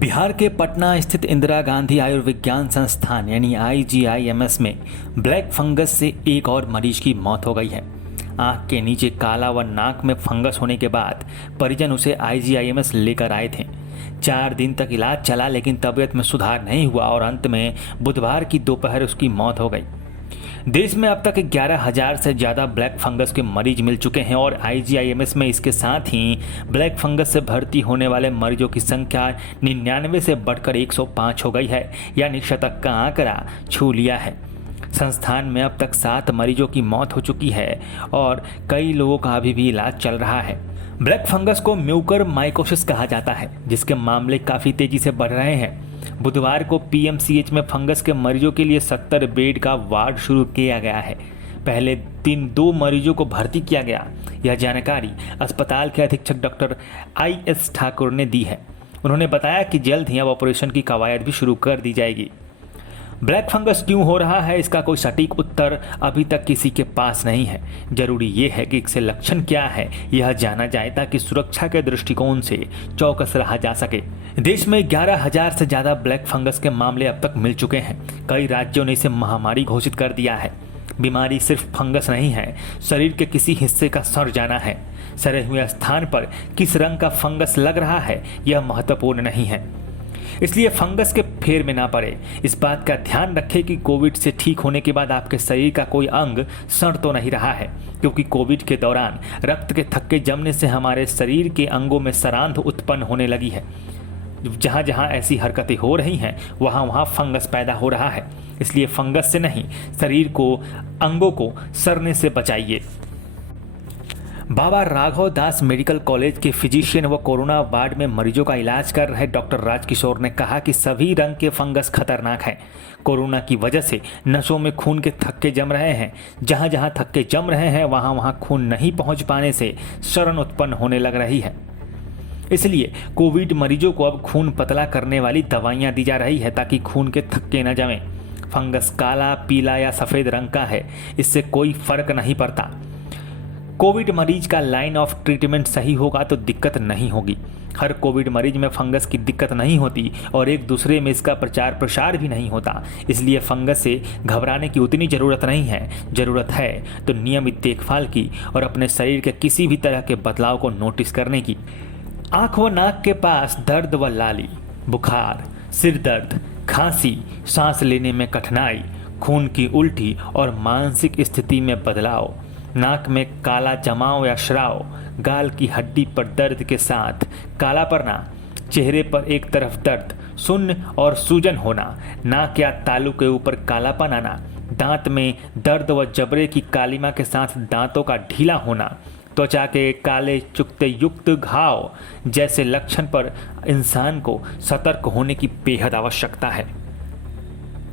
बिहार के पटना स्थित इंदिरा गांधी आयुर्विज्ञान संस्थान यानी IGIMS में ब्लैक फंगस से एक और मरीज की मौत हो गई है। आंख के नीचे काला व नाक में फंगस होने के बाद परिजन उसे IGIMS लेकर आए थे। 4 दिन तक इलाज चला लेकिन तबीयत में सुधार नहीं हुआ और अंत में बुधवार की दोपहर उसकी मौत हो गई। देश में अब तक 11,000 से ज़्यादा ब्लैक फंगस के मरीज मिल चुके हैं और IGIMS में इसके साथ ही ब्लैक फंगस से भर्ती होने वाले मरीजों की संख्या 99 से बढ़कर 105 हो गई है, यानी शतक का आंकड़ा छू लिया है। संस्थान में अब तक 7 मरीजों की मौत हो चुकी है और कई लोगों का अभी भी इलाज चल रहा है। ब्लैक फंगस को म्यूकर माइकोसिस कहा जाता है, जिसके मामले काफ़ी तेजी से बढ़ रहे हैं। बुधवार को PMCH में फंगस के मरीजों के लिए 70 बेड का वार्ड शुरू किया गया है। पहले दिन 2 मरीजों को भर्ती किया गया। यह जानकारी अस्पताल के अधीक्षक डॉक्टर IS ठाकुर ने दी है। उन्होंने बताया कि जल्द ही अब ऑपरेशन की कवायद भी शुरू कर दी जाएगी। ब्लैक फंगस क्यों हो रहा है, इसका कोई सटीक उत्तर अभी तक किसी के पास नहीं है। जरूरी ये है कि इसके लक्षण क्या है यह जाना जाए ताकि सुरक्षा के दृष्टिकोण से चौकस रहा जा सके। देश में 11,000 से ज़्यादा ब्लैक फंगस के मामले अब तक मिल चुके हैं। कई राज्यों ने इसे महामारी घोषित कर दिया है। बीमारी सिर्फ फंगस नहीं है, शरीर के किसी हिस्से का सड़ जाना है। सड़े हुए स्थान पर किस रंग का फंगस लग रहा है यह महत्वपूर्ण नहीं है, इसलिए फंगस के फेर में ना पड़े। इस बात का ध्यान रखें कि कोविड से ठीक होने के बाद आपके शरीर का कोई अंग सड़ तो नहीं रहा है, क्योंकि कोविड के दौरान रक्त के थक्के जमने से हमारे शरीर के अंगों में सरांध उत्पन्न होने लगी है। जहाँ जहाँ ऐसी हरकतें हो रही हैं वहाँ वहाँ फंगस पैदा हो रहा है, इसलिए फंगस से नहीं, शरीर को, अंगों को सड़ने से बचाइए। बाबा राघव दास मेडिकल कॉलेज के फिजिशियन व कोरोना वार्ड में मरीजों का इलाज कर रहे डॉक्टर राजकिशोर ने कहा कि सभी रंग के फंगस खतरनाक हैं। कोरोना की वजह से नसों में खून के थक्के जम रहे हैं। जहां जहां थक्के जम रहे हैं वहां वहां खून नहीं पहुंच पाने से सड़न उत्पन्न होने लग रही है। इसलिए कोविड मरीजों को अब खून पतला करने वाली दवाइयाँ दी जा रही है ताकि खून के थक्के न जमें। फंगस काला, पीला या सफ़ेद रंग का है, इससे कोई फर्क नहीं पड़ता। कोविड मरीज का लाइन ऑफ ट्रीटमेंट सही होगा तो दिक्कत नहीं होगी। हर कोविड मरीज में फंगस की दिक्कत नहीं होती और एक दूसरे में इसका प्रचार प्रसार भी नहीं होता, इसलिए फंगस से घबराने की उतनी ज़रूरत नहीं है। ज़रूरत है तो नियमित देखभाल की और अपने शरीर के किसी भी तरह के बदलाव को नोटिस करने की। आँख व नाक के पास दर्द व लाली, बुखार, सिर दर्द, खांसी, सांस लेने में कठिनाई, खून की उल्टी और मानसिक स्थिति में बदलाव, नाक में काला जमाव या श्राव, गाल की हड्डी पर दर्द के साथ काला पड़ना, चेहरे पर एक तरफ दर्द, शून्य और सूजन होना, नाक या तालू के ऊपर कालापन आना, दांत में दर्द व जबड़े की कालिमा के साथ दांतों का ढीला होना, त्वचा के काले चुकते युक्त घाव जैसे लक्षण पर इंसान को सतर्क होने की बेहद आवश्यकता है।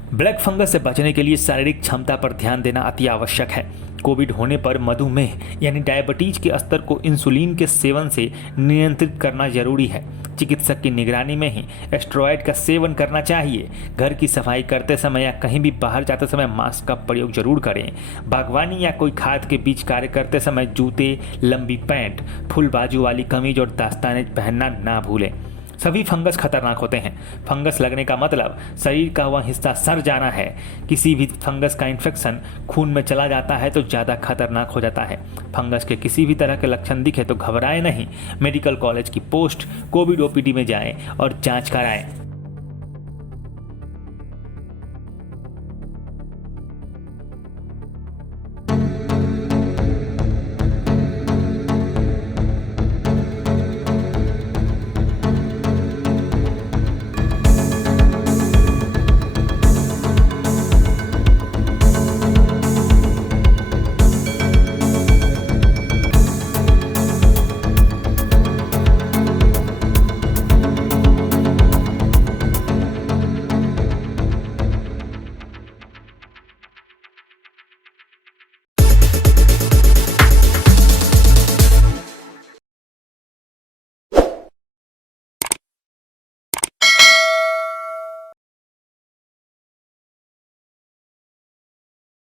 ब्लैक फंगस से बचने के लिए शारीरिक क्षमता पर ध्यान देना अति आवश्यक है। कोविड होने पर मधुमेह यानी डायबिटीज के स्तर को इंसुलिन के सेवन से नियंत्रित करना जरूरी है। चिकित्सक की निगरानी में ही स्टेरॉयड का सेवन करना चाहिए। घर की सफाई करते समय या कहीं भी बाहर जाते समय मास्क का प्रयोग जरूर करें। बागवानी या कोई खाद के बीच कार्य करते समय जूते, लंबी पैंट, फुल बाजू वाली कमीज और दस्ताने पहनना ना भूलें। सभी फंगस खतरनाक होते हैं। फंगस लगने का मतलब शरीर का वह हिस्सा सड़ जाना है। किसी भी फंगस का इन्फेक्शन खून में चला जाता है तो ज़्यादा खतरनाक हो जाता है। फंगस के किसी भी तरह के लक्षण दिखे तो घबराएं नहीं, मेडिकल कॉलेज की पोस्ट कोविड OPD में जाएं और जांच कराएं।